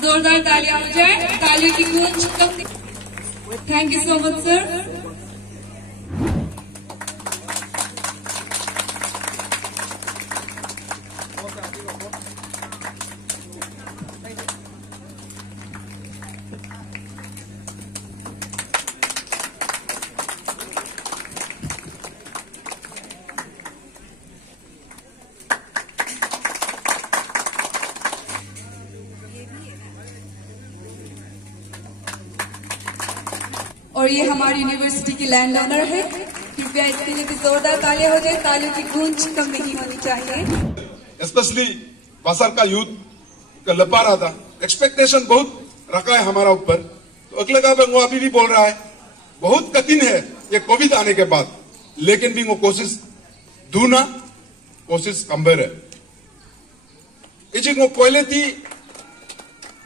जोरदार तालियां हो जाए, तालियों की गूंज कम। Thank you so much sir. और ये हमारी यूनिवर्सिटी की लैंड ओनर है, कृपया इसके लिए भी जोरदार तालियां हो जाए, तालियों की गूंज कम नहीं होनी चाहिए। स्पेशली बासार का यूथ का लपा रहा था, एक्सपेक्टेशन बहुत रखा है हमारा ऊपर, तो अगले का वो अभी भी बोल रहा है बहुत कठिन है ये कोविड आने के बाद, लेकिन भी वो कोशिश दूना कोशिश कंबर है। वो क्वालिटी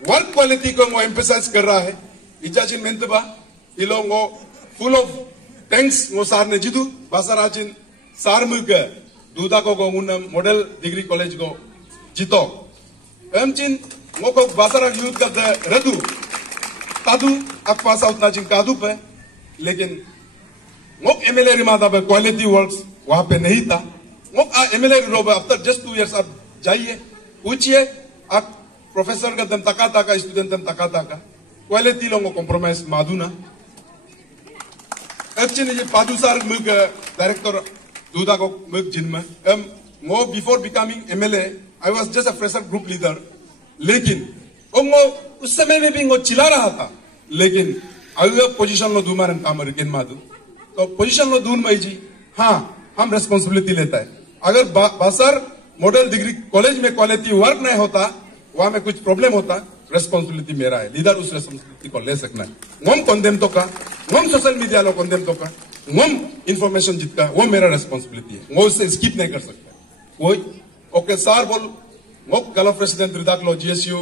वर्क क्वालिटी को वो एम्फेसाइज कर रहा है। इजाजिन मेंतबा इलोंगो फुल ऑफ थैंक्स वो सार ने जिदू बासाराजिन सार मुके दूधा को उन मॉडल डिग्री कॉलेज को जितो एमचिन वो को बासारा यूथ का रदू तादू अक पास आउट नाजिन कादू पे, लेकिन वो एमएलए रिमादा पे क्वालिटी वर्क्स वहां पे नहीं था। वो एमएलए रोब आफ्टर जस्ट 2 years आप जाइए पूछिए आप प्रोफेसर का दम तका तका स्टूडेंट दम तका तका क्वालिटी लोगों कॉम्प्रोमाइज मादूना एक्चुअली ये पादुसार मुग डायरेक्टर दूधा को मुग जिनमें वो before becoming MLA I was just a fresher group leader, लेकिन वो उस समय में भी वो चिल्ला रहा था, लेकिन अगर पोजीशन लो दूमारन कामर केन मादू तो पोजीशन लो दून में जी हाँ हम रेस्पॉन्सिबिलिटी लेता है। अगर बासर मॉडल डिग्री कॉलेज में क्वालिटी वर्क नहीं होता, वहां में कुछ प्रॉब्लम होता, रेस्पॉन्सिबिलिटी मेरा है, लीडर उस रेस्पॉन्सिबिलिटी को ले सकना है। वो कंडेम तो का वो सोशल मीडिया लो कंडेम तो का वो इंफॉर्मेशन जितना वो मेरा रेस्पॉन्सिबिलिटी है, वो उससे स्किप नहीं कर सकता। वो ओके सार बोल वो गलो प्रेसिडेंट रिदाक लो जीएसयू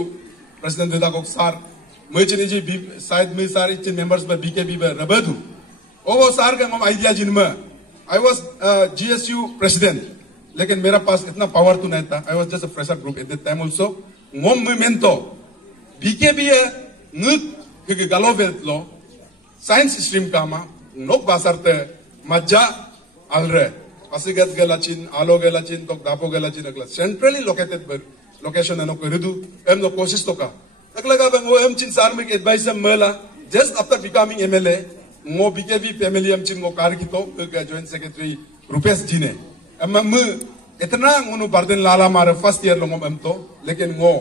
प्रेसिडेंट रिदाक को सार मुझे जी शायद मैं सारी चीज मेंबर्स में बीकेबी में रबदू वो सार का हम आइडिया जिनमें आई वाज जीएसयू प्रेसिडेंट, लेकिन मेरा पास इतना पावर तो नहीं था। I was just a fresher group at that time also वो मोमेंटो बीकेबी है नुक गलो वेल्थ लो साइंस स्ट्रीम का मा नोक बासरते मज्जा अलरे असिगत गेलाचिन आलो गेलाचिन तो दापो गेलाचिन अगला सेंट्रली लोकेटेड लोकेशन है को रिदु एम नो कोशिश तो का अगला का वो एम चिन सार में एडवाइस मेला जस्ट आफ्टर बिकमिंग एमएलए वो बीकेबी फैमिली एम चिन वो कार की तो जॉइंट सेक्रेटरी रुपेश जी ने एम इतना उन्होंने बर्दन लाला मारे फर्स्ट ईयर लोगों में तो, लेकिन वो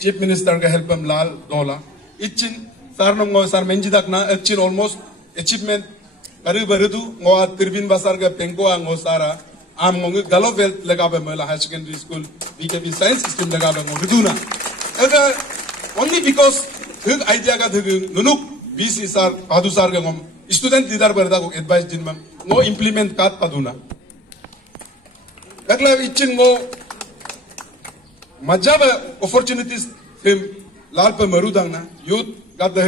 चीफ मिनिस्टर का हेल्प में लाल डॉला इचिन सार नो सार मेंजिदाक ना इचिन ऑलमोस्ट अचीवमेंट करी बरदू वो तिरबिन बासार का पेंको आंगो सारा आम मोंगे गलो वेल्थ लगा बे मेला high secondary school BKB science stream लगा बे मो रिदू ना अगर ओनली बिकॉज हिग आइडिया का हिग नुनुक 20 सार पादू सार का हम स्टूडेंट लीडर बरदा को एडवाइस जिन में वो इंप्लीमेंट काट पादूना अगला इचिन वो मजा बे अपॉर्चुनिटीज फिल्म लाल पे मरुदांग ना यूथ का द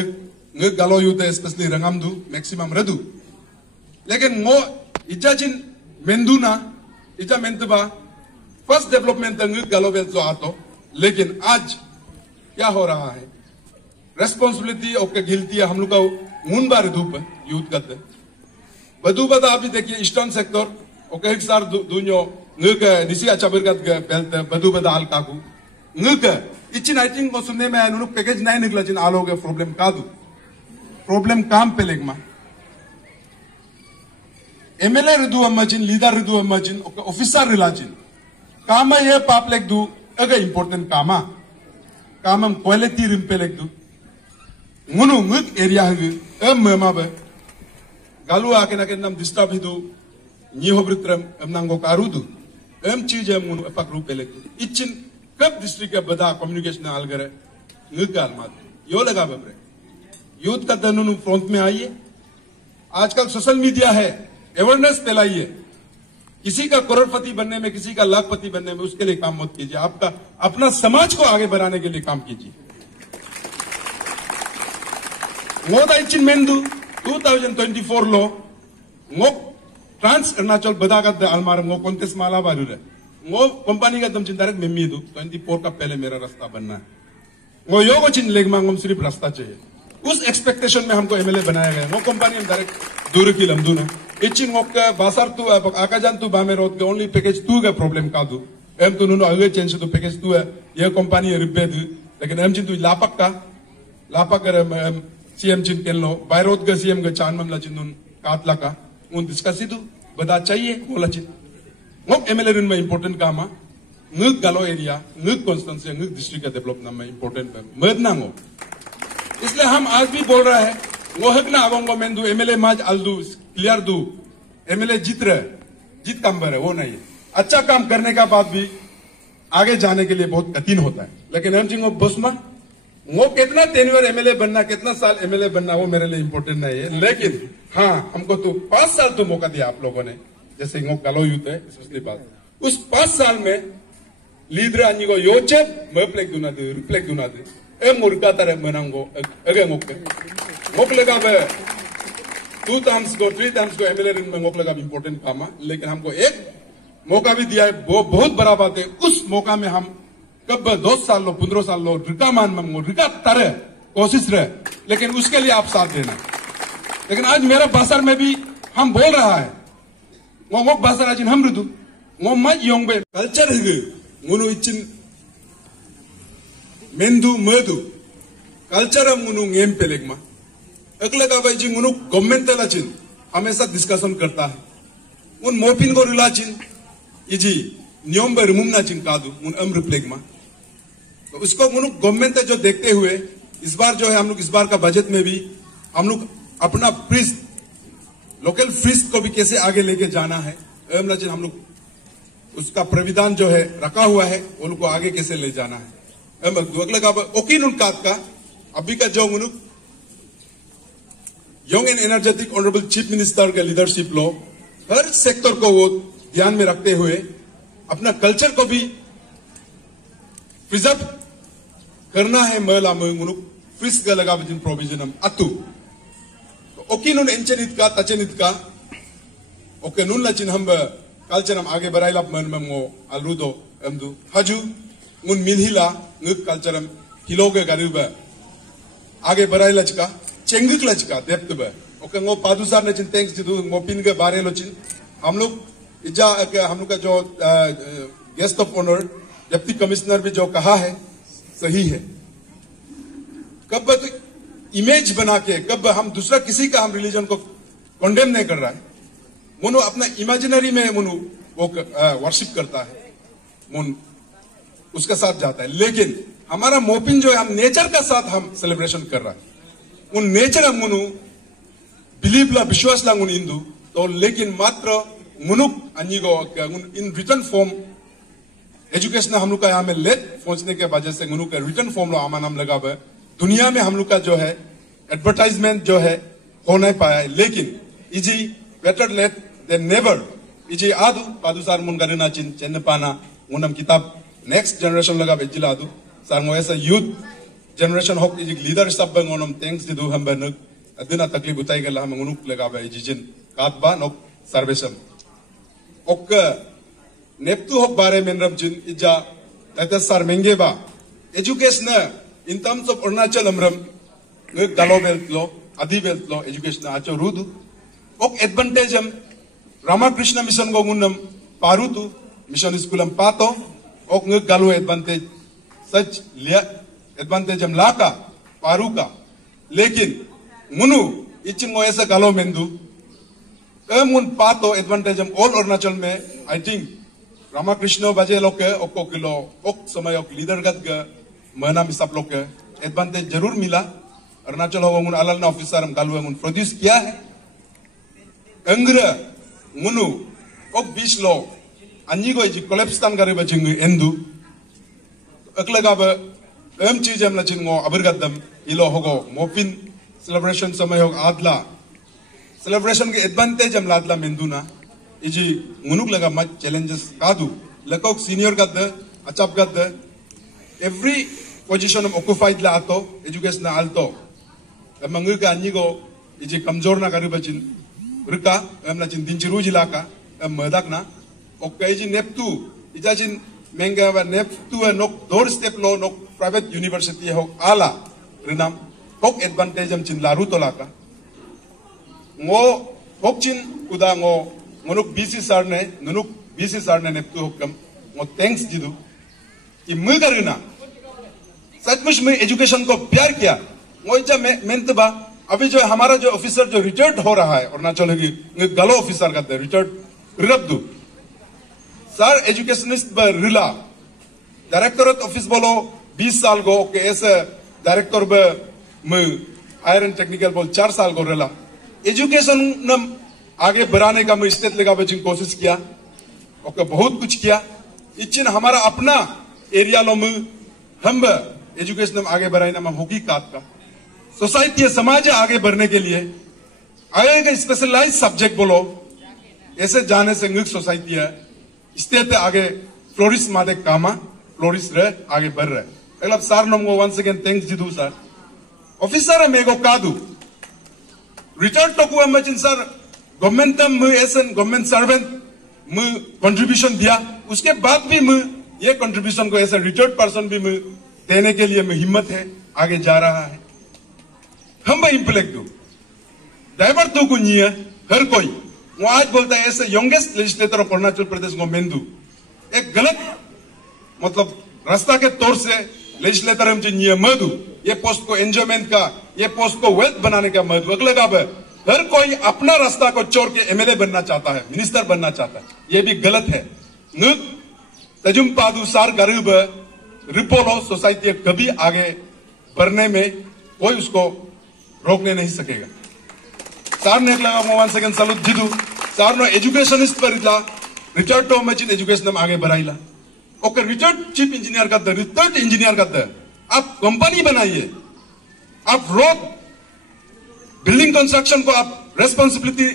गलो यूथ स्पेशली रंगामदू मैक्सिमम रदू, लेकिन वो इजाजिन मेंदूना इजा मेंतबा फर्स्ट डेवलपमेंट गलो वेल जो आतो, लेकिन आज क्या हो रहा है रेस्पॉन्सिबिलिटी ओके गिल्टी हम लोग का मुन बार धूप यूथ करते बदू बदा अभी देखिए ईस्टर्न सेक्टर ओके एक सार दुनिया ngक disi acabir kat belt badu bada al kaku ngक इचिन आई थिंक सुनने में नुनु पैकेज नहीं निकला जिन आलो के प्रॉब्लम कादू प्रॉब्लम काम पे लेगमा एमएलए रिदु अम्माजिन लीडर रिदु अम्माजिन ऑफिसर रिलाजिन काम ये पाप लेग दू अगे इंपॉर्टेंट कामा कामम क्वालिटी रिम पे लेग दू ngunu ngक एरिया हगु ममा बे गालू आके ना के नाम डिस्टर्ब हिदू नी होब्रित्रम नांगो कारुदू चीज है मुनु अपक रूप लेग इचिन कब डिस्ट्रिक्ट के बदा कम्युनिकेशन आलगरे nggal मात यो लगा बबरे यूथ का दनुनु फ्रंट में आइए आजकल सोशल मीडिया है अवेयरनेस फैलाइए किसी का करोड़पति बनने में किसी का लाखपति बनने में उसके लिए काम मत कीजिए आपका अपना समाज को आगे बढ़ाने के लिए काम कीजिए मोदा इचिन मेंदु 2024 लो ngok ट्रांस अरुणाचल बदा का अलमार ngok कॉन्टेस्ट माला बारू रे ngो कंपनी का दम चिंता रख मेमी दू 24 का पहले मेरा रास्ता बनना है ngो यो को चिन लेग मांगम सिर्फ रास्ता चाहिए उस एक्सपेक्टेशन में हमको एमएलए बनाया गया ngो कंपनी हम डायरेक्ट दूर की लमदू ना इचिन ngok का बाजार तू आकाजान तू बामे रोड के ओनली पैकेज तू का प्रॉब्लम का दू एम तू नो अगले चेंज तो पैकेज तू है ये कंपनी रिपे दू लेकिन एम चिन तू लापक कर सीएम चिन केन लो बायरोड का सीएम का चानमम ला चिन कातला का उन डिस्कस दू बदा चाहिए बोला चिन ngok एमएलए रिन में इंपॉर्टेंट काम ngक गालो एरिया ngक कॉन्स्टेंसी ngक डिस्ट्रिक्ट का डेवलपमेंट में इंपॉर्टेंट है मदना ngो इसलिए हम आज भी बोल रहा है वो हक ना आगोंगो मेंदू एमएलए माज अलदू क्लियर दू एमएलए जीत काम बर है वो नहीं अच्छा काम करने का बाद भी आगे जाने के लिए बहुत कठिन होता है लेकिन हम जिंगो बसमा वो कितना टेन्योर एमएलए बनना कितना साल एमएलए बनना वो मेरे लिए इंपॉर्टेंट नहीं है लेकिन हाँ हमको तो 5 साल तो मौका दिया आप लोगों ने जैसे ngok galo youth है स्पेशली बात उस 5 साल में लीडर अन्य को योचे मप्लेक दुना दे रिफ्लेक्ट दुना दे मुर्गा तरह मनांगो अगे ngok लगा बे 2 times को 3 times को एमएलए रिन में ngok लगा इंपॉर्टेंट काम लेकिन हमको एक मौका भी दिया है वो बहुत बड़ा बात है उस मौका में हम कब 10 साल लो 15 साल लो रिका मान मंगो रिका तरह कोशिश रहे लेकिन उसके लिए आप साथ देना लेकिन आज मेरा बाजार में भी हम बोल रहा है ngok bahasa rajin ham rudu ngomaj yong be culture hege ngunu ichin mendu madu culture ngunu ngem pelegma अगले का भाई जी ngunu government तला चिन हमेशा डिस्कशन करता है उन मोपिन को रिला चिन इजी नियम बे रिमुम ना चिन कादू उन अमर प्लेगमा तो उसको ngunu government जो देखते हुए इस बार जो है हम लोग इस बार का बजट में भी हम लोग अपना फ्रीज लोकल फ्रीज को भी कैसे आगे लेके जाना है हम लोग उसका प्राविधान जो है रखा हुआ है उनको आगे कैसे ले जाना है अगले का ओकिन उनका अभी का जो young and energetic honourable chief minister का लीडरशिप लो हर सेक्टर को वो ध्यान में रखते हुए अपना कल्चर को भी प्रिजर्व करना है महिला में फ्रीज का लगा प्रोविजन हम अतु ओकिन उन एंचनित का तचनित का ओके नुन लचिन हम कल्चर हम आगे बढ़ाइला मन मो अलरुदो एमदु हजु उन मिनहिला ngक कल्चर हम हिलोगे गरुबा आगे बढ़ाइला चका चेंगक लचका देप्त बे ओके ngो पादुसार ने चिन थैंक्स दिदु ngो पिन के बारे लो चिन हम लोग इजा हम लोग का जो guest of honour deputy commissioner भी जो कहा है सही है कब इमेज बना के कब हम दूसरा किसी का हम रिलीजन को कंडेम नहीं कर रहा है मुनु अपना इमेजिनरी में मुनु वो वर्शिप करता है मुन उसके साथ जाता है लेकिन हमारा मोपिन जो है हम नेचर का साथ हम सेलिब्रेशन कर रहा है उन नेचर हम मुनु बिलीव ला विश्वास ला मुन इंदु तो लेकिन मात्र मुनु अन्य को इन रिटर्न फॉर्म एजुकेशन हम लोग का यहाँ में लेट पहुंचने के वजह से मुनु का रिटर्न फॉर्म लो आमा नाम लगा दुनिया में हम लोग का जो है एडवर्टाइजमेंट जो है हो नहीं पाया है लेकिन easy better late than never easy आदु पादुसार मुन करना चिन चेन्न पाना मुनम किताब नेक्स्ट जनरेशन लगा बेजिला आदु सार ऐसा यूथ जनरेशन होक इजी लीडर सब बंगोनम थैंक्स दिदु हम बन अदिना तकलीफ उताई गला हम उनुक लगा बे इजिजिन कातबा नोक सर्वेशन ओक नेप्तु होक बारे में रब जिन इजा तत सर मेंगेबा education in terms of Arunachal amram ngek galo belt lo adi belt lo education acho rudu ok advantage am Ramakrishna mission go ngunam parutu mission school am pato ok ngek galo advantage such liya advantage am laka paruka lekin ngunu ichin ngo ऐसा galo mendu mun pato advantage am all Arunachal में I think Ramakrishna baje लोग के ओको kilo okay समय okay leader गद के मना में सब लोग के एडवांटेज जरूर मिला अरुणाचल हो मुन अलग ना ऑफिसर हम गालुए मुन प्रोड्यूस किया है अंग्र मुनु ओक 20 लो अन्य को जी कोलेप्स्तान करे बचिंग एंदु अगले का एम चीज हम लचिंगो अबरगदम इलो होगो मोपिन सेलिब्रेशन समय हो आदला सेलिब्रेशन के एडवांटेज हम लादला मेंदुना इजी मुनुक लगा मच चैलेंजेस कादू लकोक सीनियर का द अचाप का द एवरी पोजीशन हम ऑक्युपाइड ला आतो एजुकेशन आल्तो मंगु का अन्य को इजी कमजोर ना करी बचिन रुका हम लचिन दिनचिरू जिला का मदक ना ओके इजी नेप्टू इजाजिन menga wa neptu nok doorstep lo nok private university ho ala rinam kok advantage am chin laru tolaka ngo hokchin kuda ngo ngonuk BC sir ne neptu hokam ngo thanks jidu कि मैं करूँ सचमुच में education को प्यार किया वो जब मैं तो अभी जो हमारा जो ऑफिसर जो रिटायर्ड हो रहा है अरुणाचल की गलो ऑफिसर का रिटायर्ड रिरब्दू सर एजुकेशनिस्ट रिला डायरेक्टरेट ऑफिस बोलो 20 साल को ओके ऐसे डायरेक्टर में हायर एंड टेक्निकल बोल 4 साल को रिला एजुकेशन न आगे बढ़ाने का मैं स्टेट लेगा बचिंग कोशिश किया ओके बहुत कुछ किया इचिन हमारा अपना एरिया लो में हम एजुकेशन में आगे बढ़ाई ना होगी काट का सोसाइटी समाज आगे बढ़ने के लिए आगे स्पेशलाइज सब्जेक्ट बोलो ऐसे जाने से ंग सोसाइटी है स्टेट आगे फ्लोरिस मादे कामा फ्लोरिस रहे आगे बढ़ रहे अगला सार नमो वंस अगेन थैंक्स जिदू सर ऑफिसर है मेगो कादू रिटायर्ड तो कुआ मचिन सर गवर्नमेंट में ऐसे गवर्नमेंट सर्वेंट में कंट्रीब्यूशन दिया उसके बाद भी मैं ये कंट्रीब्यूशन को ऐसा रिटायर्ड पर्सन भी मैं देने के लिए मैं हिम्मत है आगे जा रहा है हम भाई इंप्लेक्ट दो ड्राइवर तो को नहीं है हर कोई वो आज बोलता है ऐसे यंगेस्ट लेजिस्लेटर ऑफ अरुणाचल प्रदेश को मेंदू एक गलत मतलब रास्ता के तौर से लेजिस्लेटर हम चाहिए मधु ये पोस्ट को एंजॉयमेंट का ये पोस्ट को वेल्थ बनाने का मधु अगले का हर कोई अपना रास्ता को छोड़ के एमएलए बनना चाहता है मिनिस्टर बनना चाहता है ये भी गलत है तजुम पादू सार गरीब रिपोलो सोसाइटी कभी आगे बढ़ने में कोई उसको रोकने नहीं सकेगा सार ने लगा मोहन सेकंड सलूट जिदू सार नो एजुकेशनिस्ट पर इला रिटायर्ड तो मचिन एजुकेशन में आगे बढ़ाईला ओके रिटायर्ड चीफ इंजीनियर का रिटायर्ड इंजीनियर का आप कंपनी बनाइए आप रोड बिल्डिंग कंस्ट्रक्शन को आप रेस्पॉन्सिबिलिटी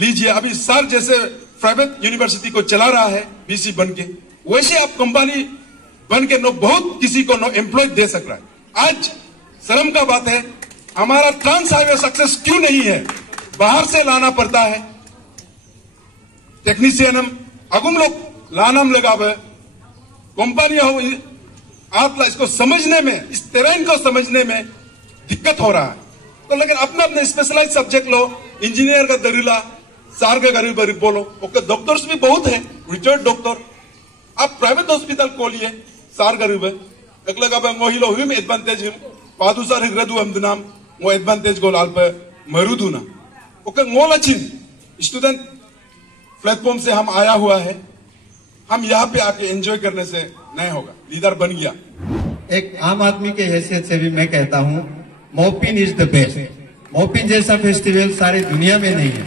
लीजिए अभी सर जैसे प्राइवेट यूनिवर्सिटी को चला रहा है बीसी बन के वैसे आप कंपनी बन के नो बहुत किसी को नो एम्प्लॉय दे सक रहा है आज शर्म का बात है हमारा ट्रांस हाईवे सक्सेस क्यों नहीं है बाहर से लाना पड़ता है टेक्नीशियन अगुम लोग लानम लगा कंपनी हो आप इसको समझने में इस टेरेन को समझने में दिक्कत हो रहा है तो लेकिन अपना अपने स्पेशलाइज सब्जेक्ट लो इंजीनियर का दरिला सार का गरीब गरीब बोलो ओके डॉक्टर्स भी बहुत है रिटायर्ड डॉक्टर आप प्राइवेट हॉस्पिटल खोलिए सार गरीब है अगले का मोही लो हुई एडवांटेज हम पादू सार हिग्रदू हम नाम वो एडवांटेज को लाल पे मरुदू ना okay mole Achin student platform से हम आया हुआ है हम यहाँ पे आके एंजॉय करने से नहीं होगा लीडर बन गया एक आम आदमी के हैसियत से भी मैं कहता हूँ Mopin is the best Mopin जैसा फेस्टिवल सारी दुनिया में नहीं है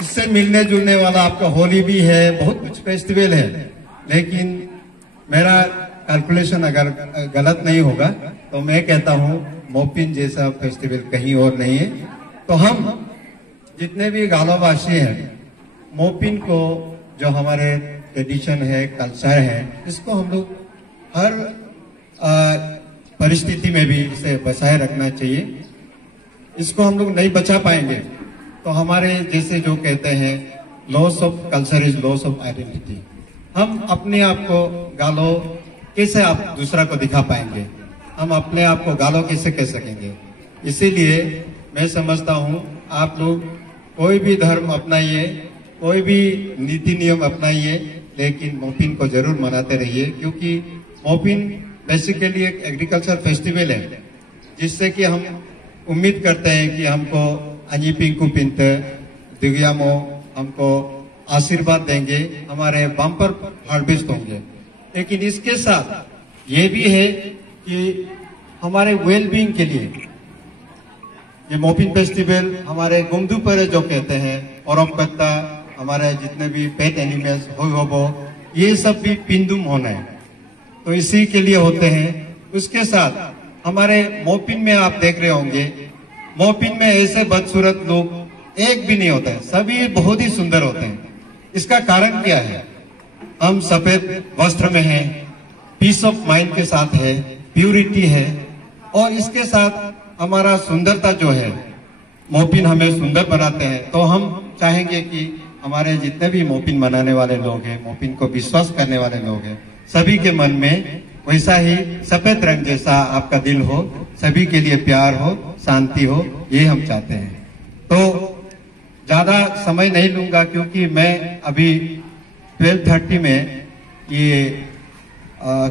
इससे मिलने जुलने वाला आपका होली भी है बहुत कुछ फेस्टिवल है लेकिन मेरा कैलकुलेशन अगर गलत नहीं होगा तो मैं कहता हूँ मोपिन जैसा फेस्टिवल कहीं और नहीं है तो हम जितने भी गालोवासी हैं मोपिन को जो हमारे ट्रेडिशन है कल्चर है इसको हम लोग हर परिस्थिति में भी इसे बचाए रखना चाहिए इसको हम लोग नहीं बचा पाएंगे तो हमारे जैसे जो कहते हैं loss of culture is loss of identity हम अपने आप को गालो कैसे आप दूसरा को दिखा पाएंगे हम अपने आप को गालो कैसे कह सकेंगे। इसीलिए मैं समझता हूँ आप लोग कोई भी धर्म अपनाइए, कोई भी नीति नियम अपनाइए, लेकिन मोपिन को जरूर मनाते रहिए, क्योंकि मोपिन बेसिकली एक एग्रीकल्चर फेस्टिवल है, जिससे कि हम उम्मीद करते हैं कि हमको अनी पिंकू पिंत दिव्यामो हमको आशीर्वाद देंगे, हमारे बम्पर हार्वेस्ट होंगे। लेकिन इसके साथ ये भी है कि हमारे वेलबींग के लिए ये मोपिन फेस्टिवल हमारे गुमदू पर जो कहते हैं और पत्ता हमारे जितने भी पेट एनिमल्स हो ये सब भी पिंदुम होना है, तो इसी के लिए होते हैं। उसके साथ हमारे मोपिन में आप देख रहे होंगे, मोपिन में ऐसे बदसूरत लोग एक भी नहीं होता है, सभी बहुत ही सुंदर होते हैं। इसका कारण क्या है? हम सफेद वस्त्र में हैं, पीस ऑफ माइंड के साथ है, प्यूरिटी है, और इसके साथ हमारा सुंदरता जो है, मोपिन हमें सुंदर बनाते हैं। तो हम चाहेंगे कि हमारे जितने भी मोपिन मनाने वाले लोग हैं, मोपिन को विश्वास करने वाले लोग हैं, सभी के मन में वैसा ही सफेद रंग जैसा आपका दिल हो, सभी के लिए प्यार हो, शांति हो, ये हम चाहते हैं। तो ज्यादा समय नहीं लूंगा, क्योंकि मैं अभी 12:30 में ये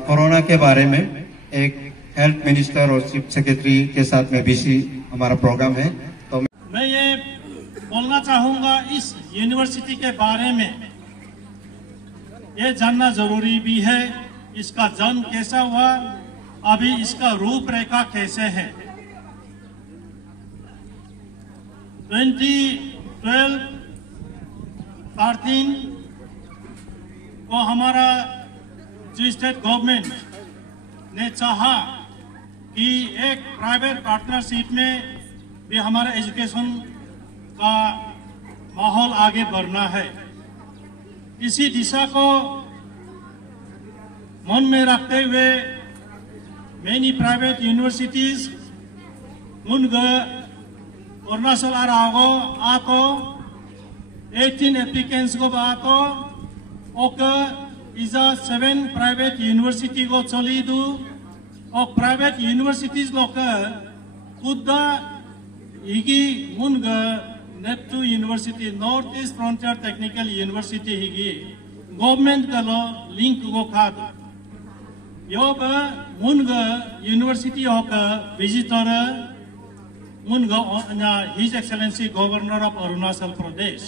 कोरोना के बारे में एक हेल्थ मिनिस्टर और चीफ सेक्रेटरी के साथ में बीसी हमारा प्रोग्राम है। तो मैं ये बोलना चाहूंगा इस यूनिवर्सिटी के बारे में, ये जानना जरूरी भी है, इसका जन्म कैसा हुआ, अभी इसका रूपरेखा कैसे है। 2012-13 को हमारा जो स्टेट गवर्नमेंट ने चाहा कि एक प्राइवेट पार्टनरशिप में भी हमारा एजुकेशन का माहौल आगे बढ़ना है। इसी दिशा को मन में रखते हुए मेनी प्राइवेट यूनिवर्सिटीज उन अरुणाचल आरागो आतो 18 एप्लीकेंट्स को आतो ओके इजा 7 प्राइवेट यूनिवर्सिटी को चली दू और प्राइवेट यूनिवर्सिटीज लोग खुदा हिगी मुन नेप्टू university North East Frontier Technical University हिगी गवर्नमेंट का लो लिंक को खाद यो मुन यूनिवर्सिटी होगा विजिटर मुन his excellency governor of Arunachal Pradesh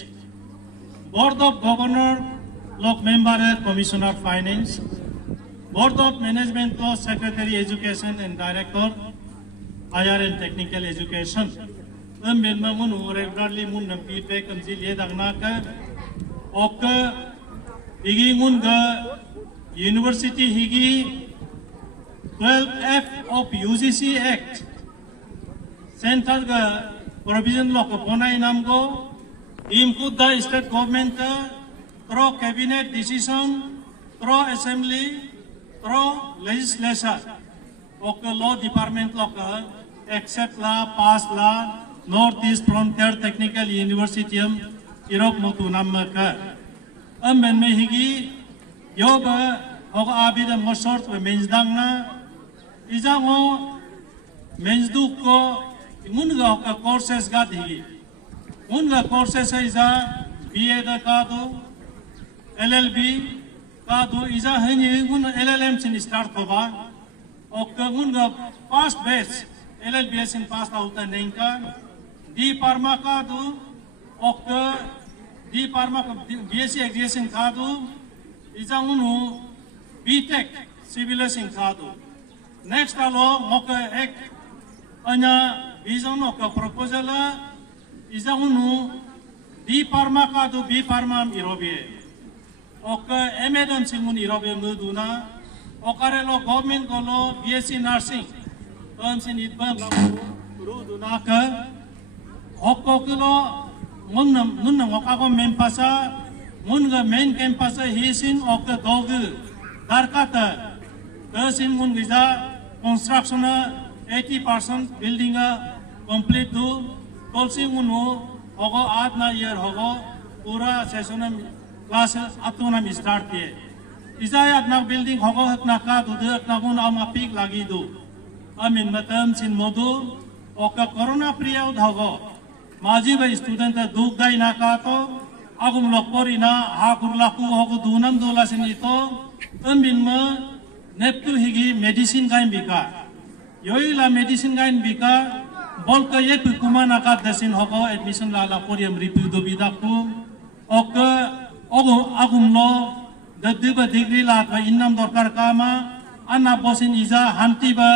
board of governor लोग मेंबर है commissioner finance board of management लो secretary education and director higher and technical education मुन रेगुलरली मुन फीडबैक लिए दगना का ओक हिगी मुन यूनिवर्सिटी हिगी 12F of UGC act central का प्रोविजन लो को बनाई नाम को इनको the state government through cabinet decision through assembly through legislature okay law department लो का एक्सेप्ट ला पास ला North East Frontier Technical University इरोक मोटू नाम का में हिगी योग होगा अभी द मोशर्ट में मेंजदांगना इजा वो मेंजदू को मुनगा का कोर्सेस का दी मुनगा कोर्सेस है इजा BA द का दो LLB का दो इजा है ये मुन LLM से स्टार्ट होगा और मुनगा पास बेस LLB से पास होता नहीं का D फार्मा का दो और D फार्मा का BSc एग्रीगेशन का दो इजा उन्हों BTech सिविल सिंह का दो नेक्स्ट आलो मोके एक अन्य विजन का प्रपोजल इजा उन्हों D फार्मा का दो B फार्मा इरोबे ओके MAdam सिंह मुन इरोबे मुदुना ओकरे लो गवर्नमेंट को लो BSc नर्सिंग सिंह इतना रुदुना का ओकोकलो मुन ओका को मेन पासा मुन मेन कैंपस ही सिंह ओके दोग दरकाता दसिन मुन गिजा कंस्ट्रक्शन 80% बिल्डिंग कंप्लीट दो तोलसिंग मुनो होगो आध ना ईयर होगो पूरा सेशन क्लास अतुना में स्टार्ट किए इजा अपना बिल्डिंग होगो अपना का दूध अपना मुन आम अपीक लगी दो amin matam sin modu oka corona priya udhago maji ba student duk dai na ka to agum lokpori na ha kurlaku hogu dunam dola sin ito amin ma neptu higi medicine gain bika yoi la medicine gain bika bol ka ye pukuma na ka dasin hogo admission la la poriam ripu do bidaku oka agum lo daddiba degree la ba innam dorkar kama anna bosin iza hanti ba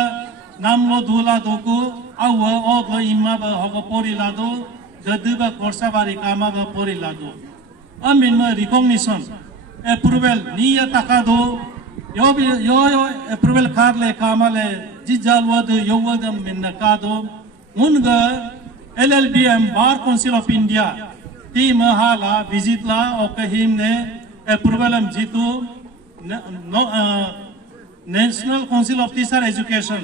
namlo dula doku awa odlo imma ba hogo pori la do daddiba korsa bari kama ba pori la do amin ma recognition approval niya takado yo approval card le kama le jijalwa do yowada minna kado munga LLBM Bar Council of India team hala visit la okahim ne approval am jitu National Council of Teacher Education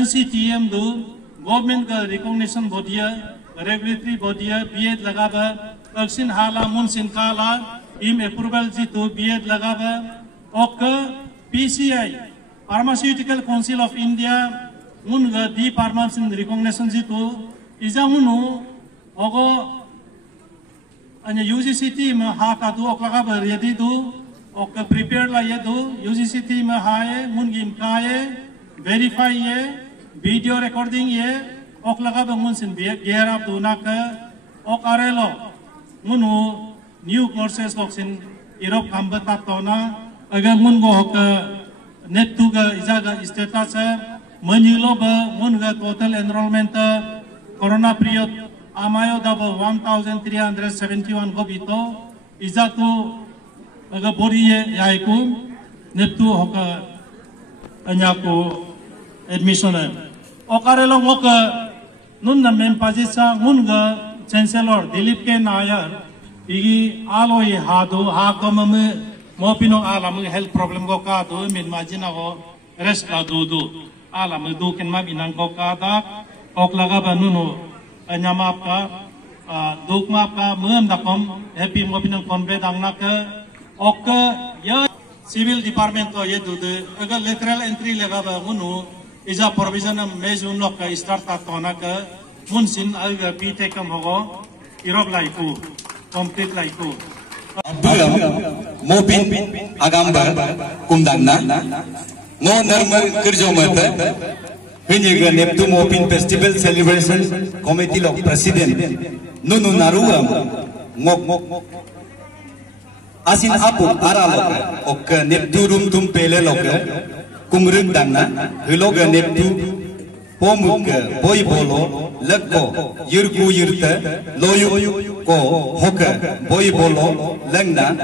NCTM do government ka recognition body regulatory body B.Ed lagaba aksin hala mun sin kala im approval jitu B.Ed lagaba ok PCI Pharmaceutical Council of India mun ga di pharmacy recognition jitu izamunu ogo anya UGC team ha ka du ok lagaba ready du ok prepare la ye du UGC team hae mun gim kae verify ye video recording ye ok lagaba mun sin gear up du na ka ok arelo munu new courses lok sin Europe kamba tatona agar mun go ok net tu ga izaga status manilo ba mun ga total enrollment corona period amayo dabo 1371 go bito izatu aga boriye yaiku net tu hoka anyaku admission okarelo ngok nun na mem pajisa mun ga Chancellor Dilip K. Nayar igi aloi hadu hakomame mopino alam health problem go ka do min majina go rest la do alam do ken ma binang go ka da ok laga banunu anyama ka duk ma ka mem da kom happy mopino konbe dang na ka ok ya civil department to ye do de agar lateral entry laga ba munu iza provision mezun lok ka start ta tona ka munsin alga pite kam hogo irok laiku complete laiku Abdullah Mopin Agamba Kumdangna No Normal Kirjomata Hiniga Neptu Mopin Festival Celebration Committee of President Nunu Naruam Mok Asin Apu Araloka Ok Neptu Rum Tum Pele Loka Kumruk Dangna Hiloga Neptu Pomuka Boy Bolo Lako Yurku Yurta Loyu Ko Hoka Boy Bolo Langna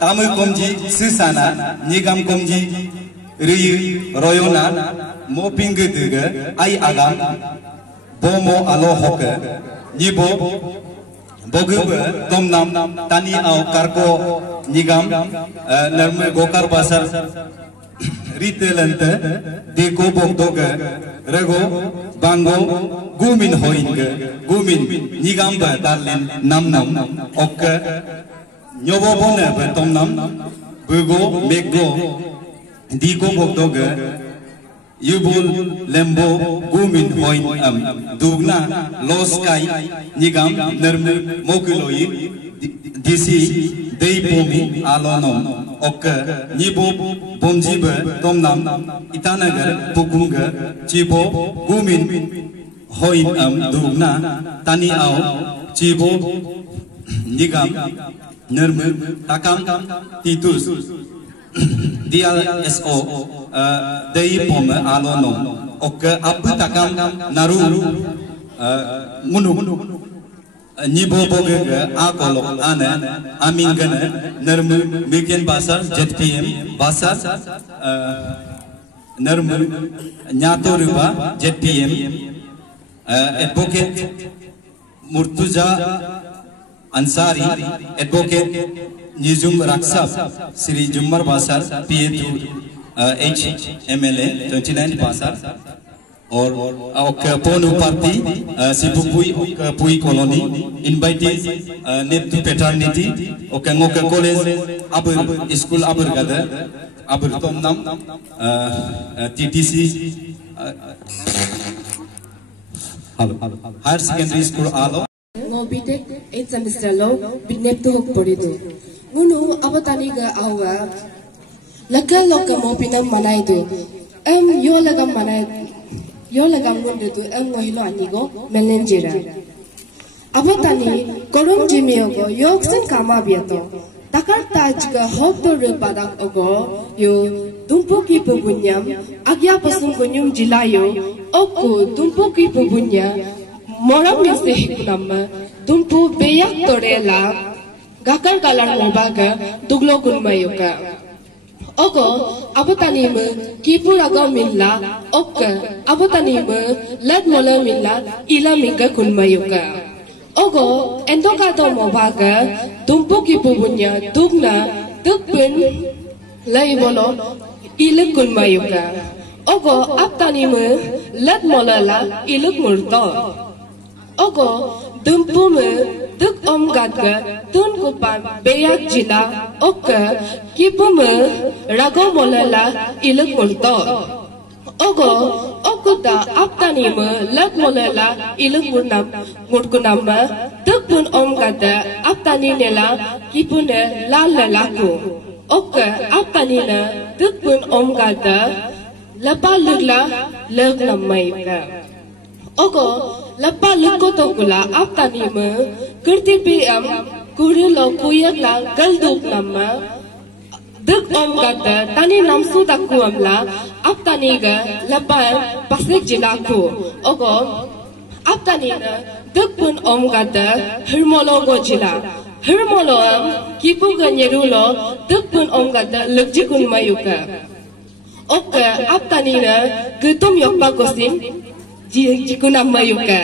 Tamu Komji Sisana Nigam Komji Riyu Royona Mopinga Duga Ai Agam Bomo Alo Hoka Nibo Boguba Tomnam Tani Au Karko Nigam Nerme Gokar Basar Ritelante Deko Bogdoga Rego Bango Gumin Hoinga Gumin Nigamba Darlin Namnam Oka Nyobo Bona Betomnam Bugo Mego Diko Bogdoga Yubul Lembo Gumin Hoin Dugna Loskai Nigam Nermu Mokiloi DC Deipomi Alonom Oka Nibo Bomjiba Tomnam Itanagar Pukunga Chibo Gumin Hoin Dugna Tani Au Chibo Nigam Nermu Takam Titus DLSO Deipom Alonom Oka Apu Takam Naru Munu Nibo Boga Akolok Ana Amingana Nermu Mikian Basar JPM Basar Nermu Nyato Ruba JPM Advocate Murtuza Ansari Advocate Nizum Raksab Sri Jummar Basar PA2 H MLA 29 Basar और पोनु party सिपुपुई पुई colony invited नेप्टू paternity okay college अब school अब गदा अब तोमनाम TTC higher secondary school alo ngo BTech 8th semester lo binep to hok porido ngunu abatani ga awa laga loka mo pinam manai do yo laga ngunde do ngo hilo ani go melenjera abatani korom jimio go yoksen kama biato takar taj ga hok to re padak ogo yo dumpo ki pubunyam agya pasung kunyum jilayo okku dumpo ki pubunya moram misi hiknama dumpo beyak torela gakar kalar mobaga duglo gunmayuka ogo abatani me kipuraga milla okka abatani me lat mola milla ila minga gunmayuka ogo endoka to mobaga dumpo ki pubunya dugna dukpin lai bolo iluk gunmayuka ogo aptani me lat mola la iluk murto ogo dumpo me duk omgatga tun kupan beyak jila okka kipu me rago mola la iluk murto ogo okuta aptani me lat mola la iluk murkunam me duk pun omgata aptani nela kipu ne la laku okka aptani na duk pun omgata lapa lugla leg namayuka ogo lapa lugko to kula aptani me kirti pm kurilo kuyak la galduk nama duk omgata tani namsu takku amla aptani ga lapa pasik jilaku ogo aptani na duk pun omgata hirmolo go jila hirmolo am kipu ga nyerulo duk pun omgata lugjikun mayuka oka aptani na gutum yokpa kosim jikuna mayuka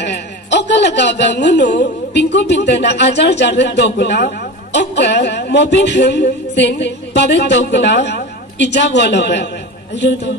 oka laga bangunu pingku pintana ajar jaret dokuna oka mobin him sin paret dokuna ijagologa aldo